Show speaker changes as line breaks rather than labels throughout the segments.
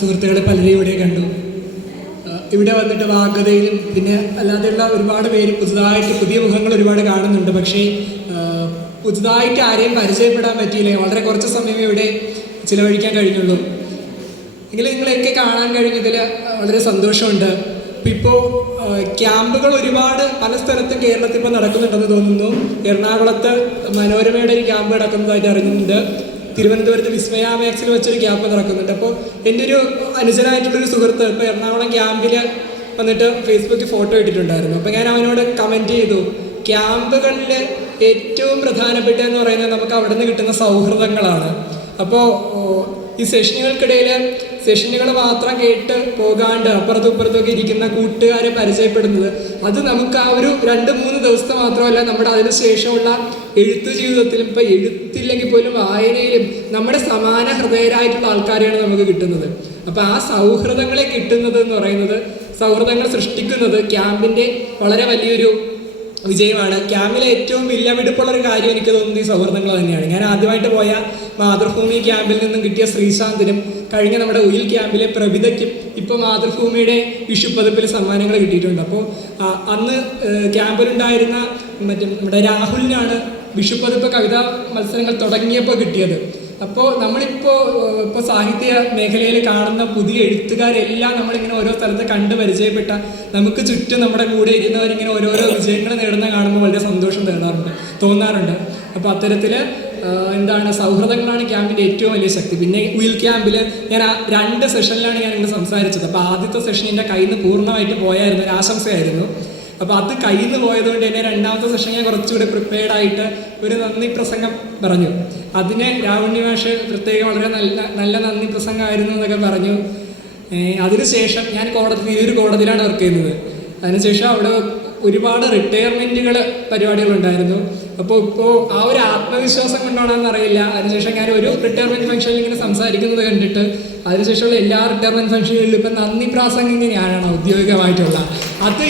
സുഹൃത്തുക്കളെ പലരെയും ഇവിടെ കണ്ടു. ഇവിടെ വന്നിട്ട് വാഗതയിലും പിന്നെ അല്ലാതെയുള്ള ഒരുപാട് പേര് പുതുതായിട്ട് പുതിയ മുഖങ്ങൾ ഒരുപാട് കാണുന്നുണ്ട്. പക്ഷേ പുതുതായിട്ട് ആരെയും പരിചയപ്പെടാൻ പറ്റിയില്ല. വളരെ കുറച്ച് സമയം ഇവിടെ ചിലവഴിക്കാൻ കഴിഞ്ഞുള്ളൂ. എങ്കിലും നിങ്ങളെയൊക്കെ കാണാൻ കഴിഞ്ഞതിൽ വളരെ സന്തോഷമുണ്ട്. ഇപ്പം ഇപ്പോൾ ക്യാമ്പുകൾ ഒരുപാട് പല സ്ഥലത്തും കേരളത്തിൽ ഇപ്പോൾ നടക്കുന്നുണ്ടെന്ന് തോന്നുന്നു. എറണാകുളത്ത് മനോരമയുടെ ഒരു ക്യാമ്പ് നടക്കുന്നതായിട്ട് അറിഞ്ഞിട്ടുണ്ട്. തിരുവനന്തപുരത്ത് വിസ്മയ മാക്സിൽ വെച്ചൊരു ക്യാമ്പ് നടക്കുന്നുണ്ട്. അപ്പോൾ എന്റെ ഒരു അനുജനായിട്ടുള്ളൊരു സുഹൃത്ത് ഇപ്പോൾ എറണാകുളം ക്യാമ്പിൽ വന്നിട്ട് ഫേസ്ബുക്കിൽ ഫോട്ടോ ഇട്ടിട്ടുണ്ടായിരുന്നു. അപ്പോൾ ഞാൻ അവനോട് കമന്റ് ചെയ്തു ക്യാമ്പുകളിൽ ഏറ്റവും പ്രധാനപ്പെട്ടതെന്ന് പറയുന്നത് നമുക്ക് അവിടെ നിന്ന് കിട്ടുന്ന സൗഹൃദങ്ങളാണ്. അപ്പോൾ ഈ സെഷനുകൾക്കിടയിൽ സെഷനുകൾ മാത്രം കേട്ട് പോകാണ്ട് അപ്പുറത്തും ഇപ്പുറത്തൊക്കെ ഇരിക്കുന്ന കൂട്ടുകാരെ പരിചയപ്പെടുന്നത്. അത് നമുക്ക് ആ ഒരു രണ്ട് മൂന്ന് ദിവസത്തെ മാത്രമല്ല നമ്മുടെ അതിന് ശേഷമുള്ള എഴുത്ത് ജീവിതത്തിലും ഇപ്പം എഴുത്തില്ലെങ്കിൽ പോലും വായനയിലും നമ്മുടെ സമാന ഹൃദയരായിട്ടുള്ള ആൾക്കാരെയാണ് നമുക്ക് കിട്ടുന്നത്. അപ്പം ആ സൗഹൃദങ്ങളെ കിട്ടുന്നത് എന്ന് പറയുന്നത് സൗഹൃദങ്ങൾ സൃഷ്ടിക്കുന്നത് ക്യാമ്പിന്റെ വളരെ വലിയൊരു വിജയമാണ്. ക്യാമ്പിലെ ഏറ്റവും വില്ലമിടുപ്പുള്ള ഒരു കാര്യം എനിക്ക് തോന്നുന്നത് ഈ സൗഹൃദങ്ങൾ തന്നെയാണ്. ഞാൻ ആദ്യമായിട്ട് പോയ മാതൃഭൂമി ക്യാമ്പിൽ നിന്നും കിട്ടിയ ശ്രീശാന്തിനും കഴിഞ്ഞ നമ്മുടെ ഉയിൽ ക്യാമ്പിലെ പ്രവിതയ്ക്കും ഇപ്പോൾ മാതൃഭൂമിയുടെ വിഷുപ്പതിപ്പിൽ സമ്മാനങ്ങൾ കിട്ടിയിട്ടുണ്ട്. അപ്പോൾ അന്ന് ക്യാമ്പിലുണ്ടായിരുന്ന മറ്റേ നമ്മുടെ രാഹുലിനാണ് വിഷുപ്പതിപ്പ് കവിതാ മത്സരങ്ങൾ തുടങ്ങിയപ്പോൾ കിട്ടിയത്. അപ്പോൾ നമ്മളിപ്പോൾ ഇപ്പോൾ സാഹിത്യ മേഖലയിൽ കാണുന്ന പുതിയ എഴുത്തുകാരെല്ലാം നമ്മളിങ്ങനെ ഓരോ സ്ഥലത്ത് കണ്ട് പരിചയപ്പെട്ട നമുക്ക് ചുറ്റും നമ്മുടെ കൂടെ ഇരുന്നവരിങ്ങനെ ഓരോരോ വിജയങ്ങൾ നേടുന്ന കാണുമ്പോൾ വളരെ സന്തോഷം നേടാറുണ്ട് തോന്നാറുണ്ട്. അപ്പോൾ അത്തരത്തിൽ എന്താണ് സൗഹൃദങ്ങളാണ് ക്യാമ്പിന്റെ ഏറ്റവും വലിയ ശക്തി. പിന്നെ ഉയിൽ ക്യാമ്പിൽ ഞാൻ ആ രണ്ട് സെഷനിലാണ് ഞാൻ ഇങ്ങനെ സംസാരിച്ചത്. അപ്പോൾ ആദ്യത്തെ സെഷൻ എന്റെ കയ്യിൽ നിന്ന് പൂർണമായിട്ട് പോയായിരുന്നു ഒരു ആശംസയായിരുന്നു. അപ്പോൾ അത് കയ്യിൽ നിന്ന് പോയതുകൊണ്ട് തന്നെ രണ്ടാമത്തെ സെഷൻ ഞാൻ കുറച്ചുകൂടി പ്രിപ്പയർഡ് ആയിട്ട് ഒരു നന്ദി പ്രസംഗം പറഞ്ഞു. അതിന് രാവണ്യ മാഷ് പ്രത്യേകം വളരെ നല്ല നല്ല നന്ദി പ്രസംഗമായിരുന്നു എന്നൊക്കെ പറഞ്ഞു. അതിനുശേഷം ഞാൻ കോടതി ഒരു കോടതിയിലാണ് വർക്ക് ചെയ്യുന്നത്. അതിനുശേഷം അവിടെ ഒരുപാട് റിട്ടയർമെന്റുകൾ പരിപാടികളുണ്ടായിരുന്നു. അപ്പോൾ ഇപ്പോൾ ആ ഒരു ആത്മവിശ്വാസം കൊണ്ടാണെന്ന് അറിയില്ല. അതിനുശേഷം ഞാൻ ഒരു റിട്ടയർമെന്റ് ഫംഗ്ഷനിൽ ഇങ്ങനെ സംസാരിക്കുന്നത് കണ്ടിട്ട് അതിനുശേഷമുള്ള എല്ലാ റിട്ടയർമെന്റ് ഫംഗ്ഷനുകളിലും ഇപ്പം നന്ദി പ്രാസംഗിക ഞാനാണ് ഔദ്യോഗികമായിട്ടുള്ള. അത്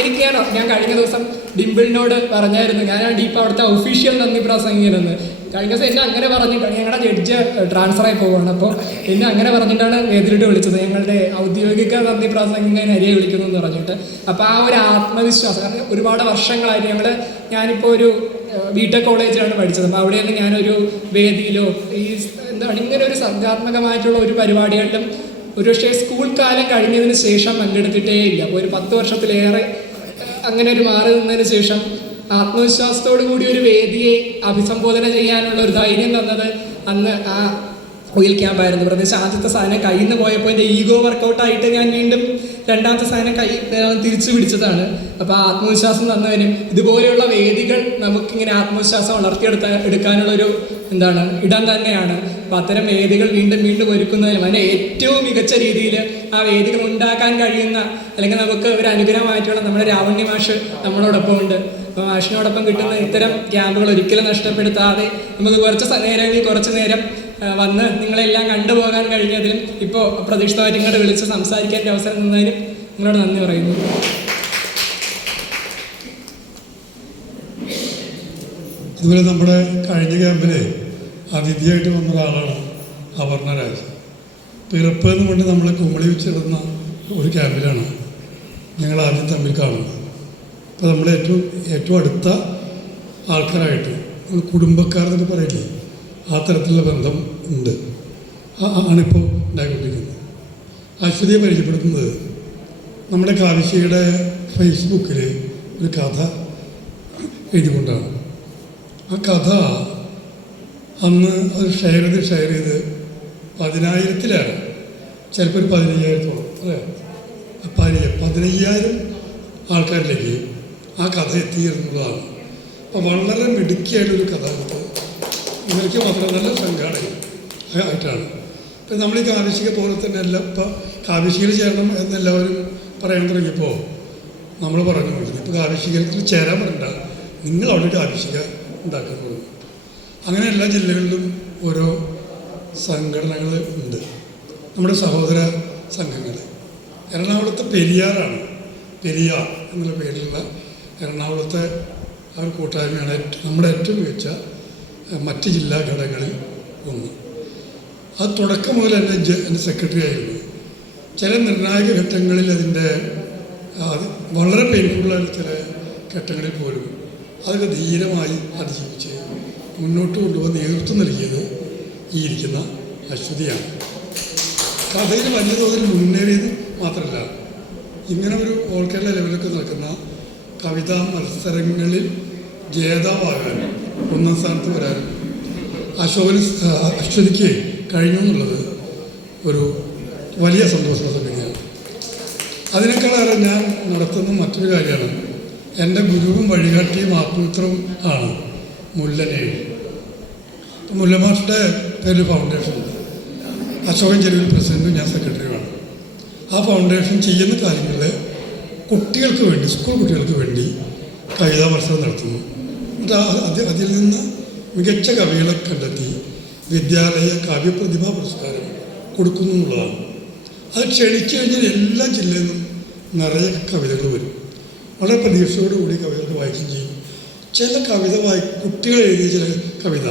എനിക്ക് ഞാൻ ഞാൻ കഴിഞ്ഞ ദിവസം ഡിംപിളിനോട് പറഞ്ഞായിരുന്നു. ഞാനാണ് ഡീപ്പ് അവിടുത്തെ ഒഫീഷ്യൽ നന്ദി പ്രാസംഗികനെന്ന് കഴിഞ്ഞ ദിവസം എന്നെ അങ്ങനെ പറഞ്ഞിട്ടാണ് ഞങ്ങളുടെ ജഡ്ജ് ട്രാൻസ്ഫർ ആയി പോവുകയാണ്. അപ്പോൾ എന്നെ അങ്ങനെ പറഞ്ഞിട്ടാണ് വേദിയിലിട്ട് വിളിച്ചത്. ഞങ്ങളുടെ ഔദ്യോഗിക നന്ദി പ്രാസംഗികൻ അരിയെ വിളിക്കുന്നു എന്ന് പറഞ്ഞിട്ട്. അപ്പോൾ ആ ഒരു ആത്മവിശ്വാസം കാരണം ഒരുപാട് വർഷങ്ങളായിട്ട് ഞങ്ങൾ ഞാനിപ്പോൾ ഒരു ബിടെക് കോളേജിലാണ് പഠിച്ചത്. അപ്പോൾ തന്നെ ഞാനൊരു വേദിയിലോ ഈ എന്താണ് ഇങ്ങനെ ഒരു സർഗാത്മകമായിട്ടുള്ള ഒരു പരിപാടികളിലും ഒരു പക്ഷേ സ്കൂൾ കാലം കഴിഞ്ഞതിന് ശേഷം പങ്കെടുത്തിട്ടേ ഇല്ല. അപ്പോൾ ഒരു പത്ത് വർഷത്തിലേറെ അങ്ങനെ ഒരു മാറി നിന്നതിന് ശേഷം ആത്മവിശ്വാസത്തോടു കൂടി ഒരു വേദിയെ അഭിസംബോധന ചെയ്യാനുള്ള ഒരു ധൈര്യം തന്നത് അന്ന് ആ ഓയിൽ ക്യാമ്പായിരുന്നു പ്രത്യേകിച്ച് ആദ്യത്തെ സാധനം കയ്യിൽ നിന്ന് പോയപ്പോൾ എന്റെ ഈഗോ വർക്കൗട്ടായിട്ട് ഞാൻ വീണ്ടും രണ്ടാമത്തെ സാധനം കൈ തിരിച്ചു പിടിച്ചതാണ്. അപ്പോൾ ആത്മവിശ്വാസം തന്നവനും ഇതുപോലെയുള്ള വേദികൾ നമുക്കിങ്ങനെ ആത്മവിശ്വാസം വളർത്തിയെടുത്ത എടുക്കാനുള്ളൊരു എന്താണ് ഇടം തന്നെയാണ്. അപ്പം അത്തരം വേദികൾ വീണ്ടും വീണ്ടും ഒരുക്കുന്നതിനും അതിന്റെ ഏറ്റവും മികച്ച രീതിയിൽ ആ വേദികൾ ഉണ്ടാക്കാൻ കഴിയുന്ന അല്ലെങ്കിൽ നമുക്ക് ഒരു അനുഗ്രഹമായിട്ടുള്ള നമ്മുടെ രാവണ്യ മാഷ് നമ്മളോടൊപ്പം ഉണ്ട് അപ്പോൾ മാഷിനോടൊപ്പം കിട്ടുന്ന ഇത്തരം ക്യാമ്പുകൾ ഒരിക്കലും നഷ്ടപ്പെടുത്താതെ നമുക്ക് കുറച്ച് നേരങ്ങളിൽ കുറച്ച് നേരം വന്ന് നിങ്ങളെല്ലാം കണ്ടുപോകാൻ കഴിഞ്ഞതിലും ഇപ്പോൾ പ്രതീക്ഷിതമായിട്ട് ഇങ്ങോട്ട് വിളിച്ച് സംസാരിക്കാൻ അവസരം തന്നതിനും നിങ്ങളോട് നന്ദി പറയുന്നു.
അതുപോലെ നമ്മുടെ കഴിഞ്ഞ ക്യാമ്പിൽ അതിഥിയായിട്ട് വന്ന ഒരാളാണ് അപർണ രാജ്. പിറപ്പ് നമ്മൾ കുമളി വെച്ചിടുന്ന ഒരു ക്യാമ്പിലാണ് ഞങ്ങൾ ആദ്യം തമ്മിൽ കാണുന്നത്. അപ്പോൾ നമ്മൾ ഏറ്റവും ഏറ്റവും അടുത്ത ആൾക്കാരായിട്ട് നമ്മൾ കുടുംബക്കാരെന്നൊക്കെ പറയില്ലേ ആ തരത്തിലുള്ള ബന്ധം ഉണ്ട്. ആണിപ്പോൾ ഉണ്ടായിക്കൊണ്ടിരിക്കുന്നത്. അശ്വതിയെ പരിചയപ്പെടുത്തുന്നത് നമ്മുടെ കാവശ്യയുടെ ഫേസ്ബുക്കിൽ ഒരു കഥ എഴുതിക്കൊണ്ടാണ്. ആ കഥ അന്ന് അത് ഷെയർ ചെയ്ത് ഷെയർ ചെയ്ത് പതിനായിരത്തിലാണ് ചിലപ്പോൾ ഒരു പതിനയ്യായിരത്തോളം അല്ലേ? പതിനയ്യായിരം ആൾക്കാരിലേക്ക് ആ കഥ എത്തിയിരുന്നതാണ്. അപ്പം വളരെ മിടുക്കിയായിട്ടൊരു കഥ എടുത്ത് ഇവർക്ക് മാത്രം നല്ല സംഘാടക ആയിട്ടാണ്. ഇപ്പം നമ്മൾ ഈ കാവ്യശിക പോലെ തന്നെ അല്ല ഇപ്പം കാവിശികയിൽ ചേരണം എന്നെല്ലാവരും പറയാൻ തുടങ്ങിയപ്പോൾ നമ്മൾ പറഞ്ഞു ഇപ്പോൾ കാവിശികത്തിൽ ചേരാൻ പറയണ്ട നിങ്ങൾ അവിടെ ഒരു ഉണ്ടാക്കാൻ ഉണ്ടാക്കുന്നത്. അങ്ങനെ എല്ലാ ജില്ലകളിലും ഓരോ സംഘടനകൾ ഉണ്ട്. നമ്മുടെ സഹോദര സംഘങ്ങൾ. എറണാകുളത്ത് പെരിയാറാണ്. പെരിയാർ എന്നുള്ള പേരിലുള്ള എറണാകുളത്തെ ആ കൂട്ടായ്മയാണ് ഏറ്റവും നമ്മുടെ ഏറ്റവും മികച്ച മറ്റ് ജില്ലാ ഘടകങ്ങളിൽ ഒന്ന്. അത് തുടക്കം മുതൽ എന്റെ എന്റെ സെക്രട്ടറി ആയിരുന്നു. ചില നിർണായക ഘട്ടങ്ങളിൽ അതിന്റെ ആ, അത് വളരെ പെയിൻഫുള്ളായ ചില ഘട്ടങ്ങളിൽ പോലും അതൊക്കെ ധീരമായി അതിജീവിച്ച് മുന്നോട്ട് കൊണ്ടുപോകാൻ നേതൃത്വം നൽകിയത് ഈ ഇരിക്കുന്ന അശ്വതിയാണ്. കഥയിൽ വലിയ തോതിൽ മുന്നേറിയത് മാത്രമല്ല ഇങ്ങനെ ഒരു ഓൾ കേരള ലെവലൊക്കെ നടക്കുന്ന കവിതാ മത്സരങ്ങളിൽ ജേതാവാകാൻ ഒന്നാം സ്ഥാനത്ത് വരാൻ അശോകന് അശ്വതിക്ക് കഴിഞ്ഞു എന്നുള്ളത് ഒരു വലിയ സന്തോഷമുള്ള സംഗതിയാണ്. അതിനേക്കാളേറെ ഞാൻ നടത്തുന്ന മറ്റൊരു കാര്യമാണ്. എന്റെ ഗുരുവും വഴികാട്ടിയും ആത്മമിത്രവും ആണ് മുല്ലനേഴ് മുല്ലമാഷിന്റെ പേര് ഫൗണ്ടേഷൻ അശോകൻ ചെരുവിൽ പ്രസിഡന്റും ഞാൻ സെക്രട്ടറിയുമാണ് ആ ഫൗണ്ടേഷൻ ചെയ്യുന്ന കാര്യങ്ങളിൽ കുട്ടികൾക്ക് വേണ്ടി സ്കൂൾ കുട്ടികൾക്ക് വേണ്ടി കവിതാ മത്സരം നടത്തുന്നു. എന്നിട്ട് അത് അതിൽ നിന്ന് മികച്ച കവികളെ കണ്ടെത്തി വിദ്യാലയ കാവ്യപ്രതിഭാ പുരസ്കാരം കൊടുക്കുന്നു എന്നുള്ളതാണ്. അത് ക്ഷണിച്ചു കഴിഞ്ഞാൽ എല്ലാ ജില്ലയിൽ നിന്നും നിറയെ കവിതകൾ വരും. വളരെ പ്രതീക്ഷയോടുകൂടി കവിതകൾ വായിക്കുകയും ചെയ്യും. ചില കവിത വായി കുട്ടികൾ എഴുതിയ ചില കവിത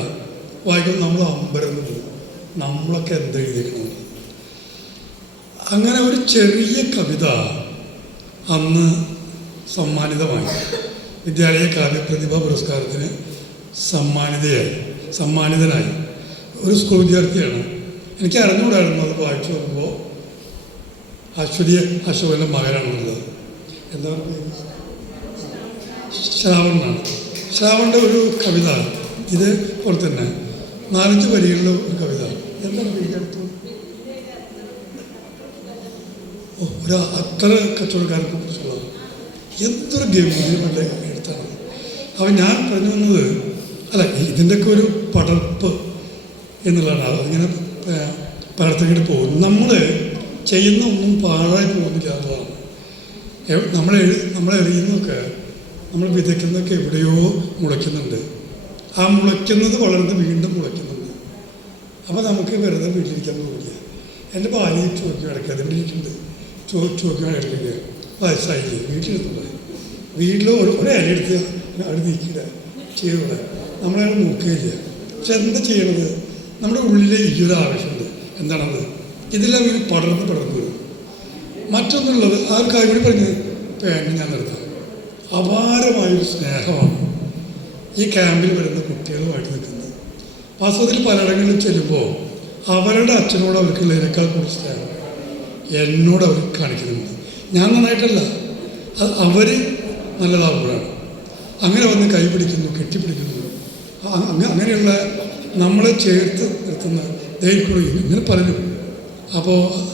വായിക്കുമ്പോൾ നമ്മൾ അമ്പരന്ന് പോകും. നമ്മളൊക്കെ എന്ത് എഴുതിയിരിക്കണം അങ്ങനെ ഒരു ചെറിയ കവിത അന്ന് സമ്മാനിതമായി. വിദ്യാലയ കാവ്യപ്രതിഭ പുരസ്കാരത്തിന് സമ്മാനിതയായി സമ്മാനിതനായി. ഒരു സ്കൂൾ വിദ്യാർത്ഥിയാണ്. എനിക്ക് അറിഞ്ഞുകൂടായിരുന്നു അത് വായിച്ചു നോക്കുമ്പോൾ അശ്വതി അശോകന്റെ മകനാണുള്ളത്. എന്താ ശ്രാവണനാണ്. ശ്രാവണന്റെ ഒരു കവിത. ഇതേപോലെ തന്നെ. നാലഞ്ച് വരികളിലെ ഒരു കവിത. എന്താണ് ഒരു അത്ര കച്ചവടക്കാർക്ക് കുറിച്ചുള്ള എന്തൊരു ഗംഭീരമല്ല എടുത്താണ്. അപ്പം ഞാൻ പറഞ്ഞു വന്നത് അല്ല ഇതിന്റെയൊക്കെ ഒരു പടർപ്പ് എന്നുള്ളതാണ്. അതിങ്ങനെ ഏഹ്, പോകും നമ്മൾ ചെയ്യുന്ന ഒന്നും പാഴായി പോകുന്നില്ല എന്നുള്ളതാണ്. എവ്- നമ്മൾ നമ്മൾ നമ്മൾ വിതയ്ക്കുന്നതൊക്കെ എവിടെയോ മുളയ്ക്കുന്നുണ്ട്. ആ മുളയ്ക്കുന്നത് വളർന്ന് വീണ്ടും മുളയ്ക്കുന്നുണ്ട്. അപ്പോൾ നമുക്ക് വെറുതെ വീട്ടിലിരിക്കാൻ പോകില്ല എന്റെ ഭാര്യ ചോദിക്കും ഇടയ്ക്ക് അതിന്റെ ഇരിക്കുന്നുണ്ട്. ചോ ചോദിക്കാൻ ഇടയ്ക്ക് വയസ്സായില്ലേ വീട്ടിൽ ഒരു കൂടെ ഇല എടുത്ത് അവിടെ നിൽക്കില്ല ചെയ്യൂടെ നമ്മളയാൾ നോക്കുകയില്ല പക്ഷെ എന്താ ചെയ്യണത്? നമ്മുടെ ഉള്ളിലെ ഈ ഒരു ആവശ്യമുണ്ട്. എന്താണത് ഇതെല്ലാം ഇങ്ങനെ പടർന്ന് പടർന്നു വരും. മറ്റൊന്നുള്ളത് ആ ഒരു കാര്യം കൂടി പറഞ്ഞ് പേന ഞാൻ നിർത്താം. അപാരമായൊരു സ്നേഹമാണ് ഈ ക്യാമ്പിൽ വരുന്ന കുട്ടികളുമായിട്ട് നിൽക്കുന്നത്. വാസ്തവത്തിൽ പലയിടങ്ങളിലും ചെല്ലുമ്പോൾ അവരുടെ അച്ഛനോട് അവർക്കുള്ളതിനേക്കാൾ കൂടുതൽ സ്നേഹം എന്നോട് അവർ കാണിക്കുന്നുണ്ട്. ഞാൻ നന്നായിട്ടല്ല. അത് അവർ നല്ലതാവുമ്പോഴാണ്. അങ്ങനെ വന്ന് കൈപിടിക്കുന്നു കെട്ടിപ്പിടിക്കുന്നു അങ്ങ- അങ്ങനെയുള്ള നമ്മളെ ചേർത്ത് നിർത്തുന്ന ദൈവക്കുറി ഇങ്ങനെ പറഞ്ഞു അപ്പോൾ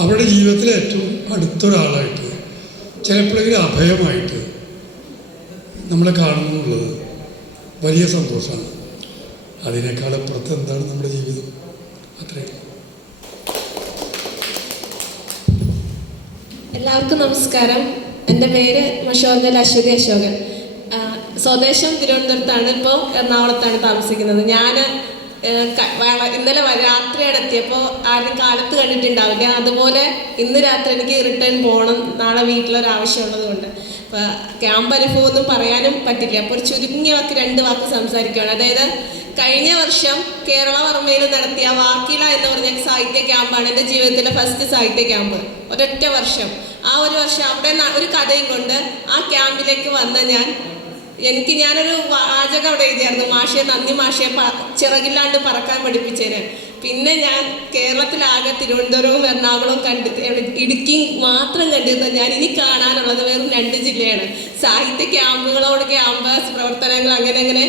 അവരുടെ ജീവിതത്തിലെ ഏറ്റവും അടുത്തൊരാളായിട്ട് ചിലപ്പോഴെങ്കിലും അഭയമായിട്ട് നമ്മളെ കാണുന്നുള്ളത് വലിയ സന്തോഷമാണ്. അതിനേക്കാൾ അപ്പുറത്ത് എന്താണ് നമ്മുടെ ജീവിതം? അത്രയും
എല്ലാവർക്കും നമസ്കാരം. എന്റെ പേര് മഷോർജൽ അശ്വതി അശോകൻ. സ്വദേശം തിരുവനന്തപുരത്താണ് ഇപ്പോൾ എറണാകുളത്താണ് താമസിക്കുന്നത്. ഞാൻ ഇന്നലെ രാത്രിയാണ് എത്തിയപ്പോൾ ആരും കാലത്ത് കണ്ടിട്ടുണ്ടാവില്ല. അതുപോലെ ഇന്ന് രാത്രി എനിക്ക് റിട്ടേൺ പോകണം നാളെ വീട്ടിലൊരാവശ്യം കൊണ്ട് അപ്പോൾ ക്യാമ്പ് അനുഭവം ഒന്നും പറയാനും പറ്റില്ല. അപ്പോൾ ഒരു ചുരുങ്ങിയ വാക്ക് രണ്ട് വാക്ക് സംസാരിക്കുകയാണ് അതായത് കഴിഞ്ഞ വർഷം കേരള വർമ്മയിൽ നടത്തിയ വാക്കില എന്ന് പറഞ്ഞ സാഹിത്യ ക്യാമ്പാണ് എന്റെ ജീവിതത്തിലെ ഫസ്റ്റ് സാഹിത്യ ക്യാമ്പ്. ഒരൊറ്റ വർഷം. ആ ഒരു വർഷം അവിടെ ഒരു കഥയും കൊണ്ട് ആ ക്യാമ്പിലേക്ക് വന്ന ഞാൻ എനിക്ക് ഞാനൊരു വാചകം അവിടെ എഴുതിയായിരുന്നു. മാഷെ നന്ദി മാഷെ ചിറകില്ലാണ്ട് പറക്കാൻ പഠിപ്പിച്ചേന്. പിന്നെ ഞാൻ കേരളത്തിലാകെ തിരുവനന്തപുരവും എറണാകുളവും കണ്ട് ഇടുക്കി മാത്രം കണ്ടിരുന്ന ഞാൻ ഇനി കാണാനുള്ളത് വെറും രണ്ട് ജില്ലയാണ്. സാഹിത്യ ക്യാമ്പുകളോട് ക്യാമ്പസ് പ്രവർത്തനങ്ങൾ അങ്ങനെ അങ്ങനെ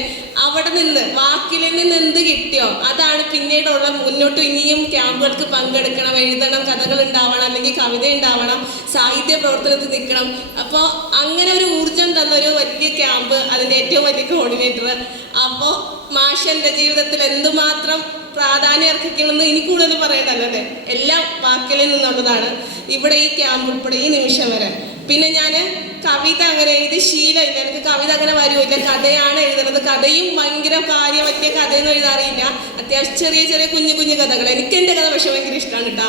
അവിടെ നിന്ന് വാക്കിൽ നിന്ന് എന്ത് കിട്ടിയോ അതാണ് പിന്നീടുള്ള മുന്നോട്ട് ഇനിയും ക്യാമ്പുകൾക്ക് പങ്കെടുക്കണം എഴുതണം കഥകൾ ഉണ്ടാവണം അല്ലെങ്കിൽ കവിത ഉണ്ടാവണം സാഹിത്യ പ്രവർത്തനത്തിൽ നിൽക്കണം. അപ്പോൾ അങ്ങനെ ഒരു ഊർജം തന്ന ഒരു വലിയ ക്യാമ്പ് അതിന്റെ ഏറ്റവും വലിയ കോർഡിനേറ്റർ അപ്പോൾ മാഷന്റെ ജീവിതത്തിൽ എന്തുമാത്രം പ്രാധാന്യം അർഹിക്കണമെന്ന് ഇനി കൂടുതൽ പറയണ്ടല്ലോ എല്ലാ വാക്കിൽ നിന്നുള്ളതാണ്. ഇവിടെ ഈ ക്യാമ്പ് ഉൾപ്പെടെ ഈ നിമിഷം വരെ പിന്നെ ഞാൻ കവിത അങ്ങനെ എഴുതി ശീലമില്ല എനിക്ക് കവിത അങ്ങനെ വരുമില്ല. കഥയാണ് എഴുതുന്നത്. കഥയും ഭയങ്കര കാര്യം പറ്റിയ കഥയൊന്നും എഴുതാറിയില്ല അത്യാവശ്യം ചെറിയ ചെറിയ കുഞ്ഞു കുഞ്ഞു കഥകൾ. എനിക്ക് എന്റെ കഥ പക്ഷെ ഭയങ്കര ഇഷ്ടമാണ് കേട്ടോ.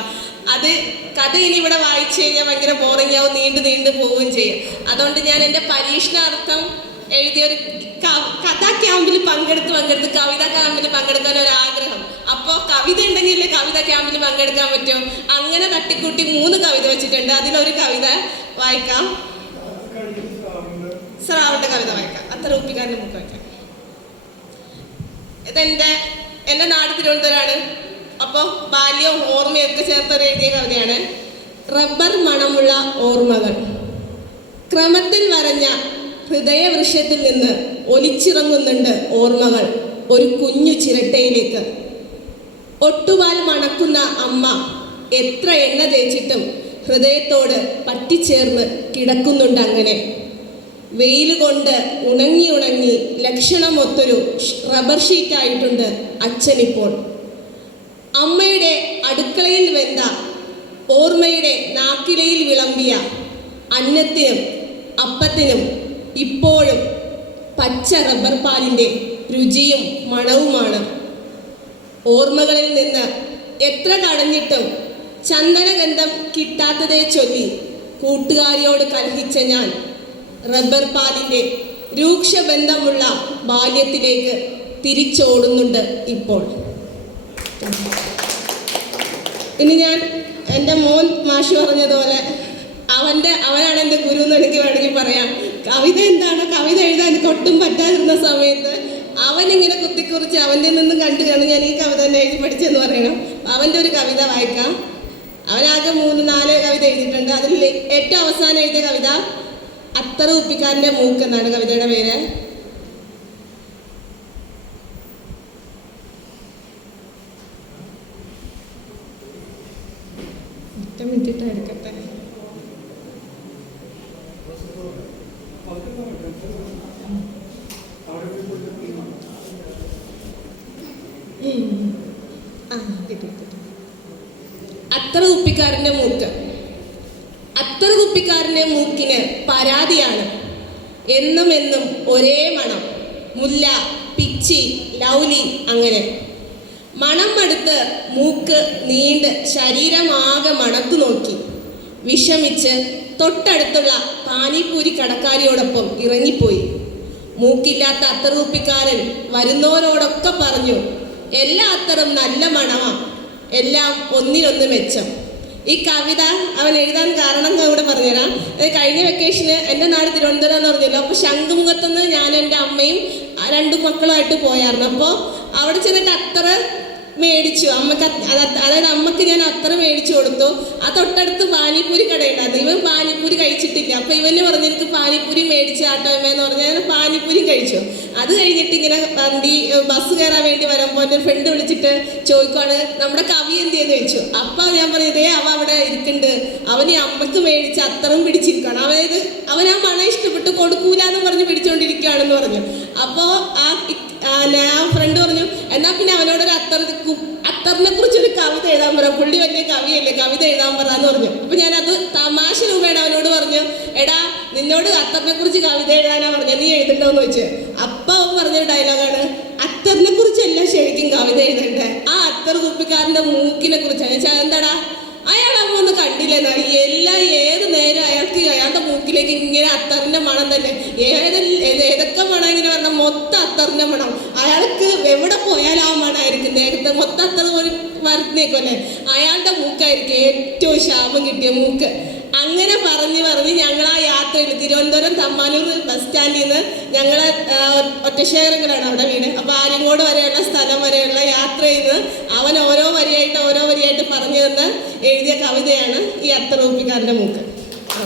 അത് കഥ ഇനി ഇവിടെ വായിച്ചു കഴിഞ്ഞാൽ ഭയങ്കര ബോറിംഗ് ആവും. നീണ്ടു നീണ്ടു പോവുകയും ചെയ്യും. അതുകൊണ്ട് ഞാൻ എന്റെ പരീക്ഷണാർത്ഥം എഴുതിയ ഒരു കഥാ ക്യാമ്പിൽ പങ്കെടുത്ത് പങ്കെടുത്ത് കവിതാ ക്യാമ്പിൽ പങ്കെടുക്കാൻ ഒരു ആഗ്രഹം അപ്പോൾ കവിത ഉണ്ടെങ്കിൽ കവിതാ ക്യാമ്പിൽ പങ്കെടുക്കാൻ പറ്റും അങ്ങനെ തട്ടിക്കൂട്ടി മൂന്ന് കവിത വെച്ചിട്ടുണ്ട്. അതിലൊരു കവിത വായിക്കാം. സ്രാവിന്റെ കവിത വായിക്കാം. അത്ര ഒപ്പിക്കാരന്റെ ബുക്ക് വായിക്കാം. ഇതെന്റെ എന്റെ നാട് തിരുവനന്തപുരമാണ്. അപ്പോൾ ബാല്യവും ഓർമ്മയൊക്കെ ചേർത്ത് എഴുതിയ കവിതയാണ്. റബ്ബർ മണമുള്ള ഓർമ്മകൾ. ക്രമത്തിൽ വരഞ്ഞ ഹൃദയവൃക്ഷത്തിൽ നിന്ന് ഒലിച്ചിറങ്ങുന്നുണ്ട് ഓർമ്മകൾ ഒരു കുഞ്ഞു ചിരട്ടയിലേക്ക്. ഒട്ടുപാൽ മണക്കുന്ന അമ്മ എത്ര എണ്ണ തേച്ചിട്ടും ഹൃദയത്തോട് പറ്റിച്ചേർന്ന് കിടക്കുന്നുണ്ട് അങ്ങനെ. വെയിൽ കൊണ്ട് ഉണങ്ങി ഉണങ്ങി ലക്ഷണമൊത്തൊരു റബ്ബർ ഷീറ്റായിട്ടുണ്ട് അച്ഛനിപ്പോൾ. അമ്മയുടെ അടുക്കളയിൽ വെന്ത ഓർമ്മയുടെ നാക്കിലയിൽ വിളമ്പിയ അന്നത്തിനും അപ്പത്തിനും ഇപ്പോഴും പച്ച റബ്ബർ പാലിന്റെ രുചിയും മണവുമാണ്. ഓർമ്മകളിൽ നിന്ന് എത്ര കടഞ്ഞിട്ടും ചന്ദനഗന്ധം കിട്ടാത്തതേ ചൊല്ലി കൂട്ടുകാരിയോട് കലഹിച്ച ഞാൻ റബ്ബർ പാലിന്റെ രൂക്ഷബന്ധമുള്ള ബാല്യത്തിലേക്ക് തിരിച്ചോടുന്നുണ്ട് ഇപ്പോൾ. ഇനി ഞാൻ എന്റെ മോൻ മാഷി പറഞ്ഞതുപോലെ അവന്റെ അവനാണ് എന്റെ ഗുരു എന്ന് എനിക്ക് വേണമെങ്കിൽ പറയാം. കവിത എന്താണ്? കവിത എഴുതാൻ ഒട്ടും പറ്റാതിരുന്ന സമയത്ത് അവൻ ഇങ്ങനെ കുത്തിക്കുറിച്ച് അവന്റെ നിന്നും കണ്ടു കാണും. ഞാൻ ഈ കവിത തന്നെ എഴുതി പഠിച്ചെന്ന് പറയണം. അവന്റെ ഒരു കവിത വായിക്കാം. അവനാകെ മൂന്ന് നാല് കവിത എഴുതിയിട്ടുണ്ട്. അതിൽ ഏറ്റവും അവസാനം എഴുതിയ കവിത അത്തറ ഉപ്പിക്കാരന്റെ മൂക്ക് എന്നാണ് കവിതയുടെ പേര്. ഉം. കുപ്പിക്കാരന്റെ മൂക്ക്. അത്ര കുപ്പിക്കാരന്റെ മൂക്കിന് പരാതിയാണ്. എന്നും എന്നും ഒരേ മണം. മുല്ല പിച്ചി ലൗലി അങ്ങനെ. മണം മടുത്ത് മൂക്ക് നീണ്ട് ശരീരമാകെ മണത്തു നോക്കി. വിഷമിച്ച് തൊട്ടടുത്തുള്ള പാനിപ്പൂരി കടക്കാരിയോടൊപ്പം ഇറങ്ങിപ്പോയി. മൂക്കില്ലാത്ത അത്തറുപ്പിക്കാരൻ വരുന്നവരോടൊക്കെ പറഞ്ഞു എല്ലാ അത്തറും നല്ല മണമാ എല്ലാം ഒന്നിനൊന്ന് മെച്ചം. ഈ കവിത അവൻ എഴുതാൻ കാരണം ഞാൻ ഇവിടെ പറഞ്ഞുതരാം. കഴിഞ്ഞ വെക്കേഷന് എന്റെ നാട് തിരുവനന്തപുരം എന്ന് പറഞ്ഞല്ലോ അപ്പോൾ ശംഖുമുഖത്തുനിന്ന് ഞാൻ എന്റെ അമ്മയും രണ്ടു മക്കളുമായിട്ട് പോയായിരുന്നു. അപ്പോൾ അവിടെ ചെന്നിട്ട് അത്ര മേടിച്ചു. അമ്മയ്ക്ക് അത് അത് അതായത് അമ്മയ്ക്ക് ഞാൻ അത്ര മേടിച്ചു കൊടുത്തു. ആ തൊട്ടടുത്ത് പാനിപ്പൂരി കടയുണ്ടായിരുന്നു. ഇവൻ പാനിപ്പൂരി കഴിച്ചിട്ടില്ല. അപ്പൊ ഇവന് പറഞ്ഞു എനിക്ക് പാനിപ്പൂരി മേടിച്ച് ആട്ടോ എന്ന് പറഞ്ഞാൽ ഞാൻ പാനിപ്പൂരി കഴിച്ചു. അത് കഴിഞ്ഞിട്ട് ഇങ്ങനെ വണ്ടി ബസ് കയറാൻ വേണ്ടി വരുമ്പോൾ എന്റെ ഫ്രണ്ട് വിളിച്ചിട്ട് ചോദിക്കുവാണ് നമ്മുടെ കവി എന്ത് ചെയ്ത് വെച്ചു അപ്പൊ ഞാൻ പറഞ്ഞു ഇതേ അവ അവിടെ ഇരിക്കുന്നുണ്ട് അവന് അമ്മയ്ക്ക് മേടിച്ച് അത്തറും പിടിച്ചിരിക്കണം. അതായത് അവൻ ആ മണം ഇഷ്ടപ്പെട്ട് കൊടുക്കൂല എന്ന് പറഞ്ഞ് പിടിച്ചുകൊണ്ടിരിക്കുകയാണെന്ന് പറഞ്ഞു. അപ്പോൾ ആ ആ ഫ്രണ്ട് പറഞ്ഞു എന്നാ പിന്നെ അവനോട് ഒരു അത്തർ അത്തറിനെ കുറിച്ചൊരു കവിത എഴുതാൻ പറ. പുള്ളി വലിയ കവിയല്ലേ കവിത എഴുതാൻ പറയാന്ന് പറഞ്ഞു. അപ്പൊ ഞാൻ അത് തമാശ രൂപയുടെ അവനോട് പറഞ്ഞു എടാ നിന്നോട് അത്തറിനെ കുറിച്ച് കവിത എഴുതാനാ പറഞ്ഞ നീ എഴുതണ്ടോന്ന് ചോദിച്ചു അപ്പൊ അവൻ പറഞ്ഞൊരു ഡയലോഗാണ് അത്തറിനെ കുറിച്ചല്ല ശരിക്കും കവിത എഴുതണ്ടേ? ആ അത്തർ കുപ്പിക്കാരന്റെ മൂക്കിനെ കുറിച്ച്. വെച്ചാൽ എന്താടാ അയാൾ അമ്മ ഒന്ന് കണ്ടില്ലെന്നാ? എല്ലാ ഏത് നേരം അയാൾക്ക് അയാളുടെ മൂക്കിലേക്ക് ഇങ്ങനെ അത്തറിന്റെ മണം തന്നെ? ഏത് ഏതൊക്കെ മണം ഇങ്ങനെ പറഞ്ഞ മൊത്തം അത്തറിന്റെ മണം. അയാൾക്ക് എവിടെ പോയാലും ആ മണമായിരിക്കും നേരത്തെ മൊത്തം അത്തർ ഒരു വരുന്നേക്കല്ലേ അയാളുടെ മൂക്കായിരിക്കും ഏറ്റവും ശാപം കിട്ടിയ മൂക്ക്. അങ്ങനെ പറഞ്ഞ് പറഞ്ഞ് ഞങ്ങൾ ആ യാത്രയിൽ തിരുവനന്തപുരം തമ്മാനൂർ ബസ് സ്റ്റാൻഡിൽ നിന്ന് ഞങ്ങൾ ഒറ്റശേഖരങ്ങളാണ് അവിടെ വീട് അപ്പോൾ ആര്യങ്കോട് വരെയുള്ള സ്ഥലം വരെയുള്ള യാത്ര ചെയ്ത് അവൻ ഓരോ വരിയായിട്ട് ഓരോ വരിയായിട്ട് പറഞ്ഞു തന്ന് എഴുതിയ കവിതയാണ് ഈ അത്തറൂപ്പിക്കാരന്റെ മൂക്ക് ആ.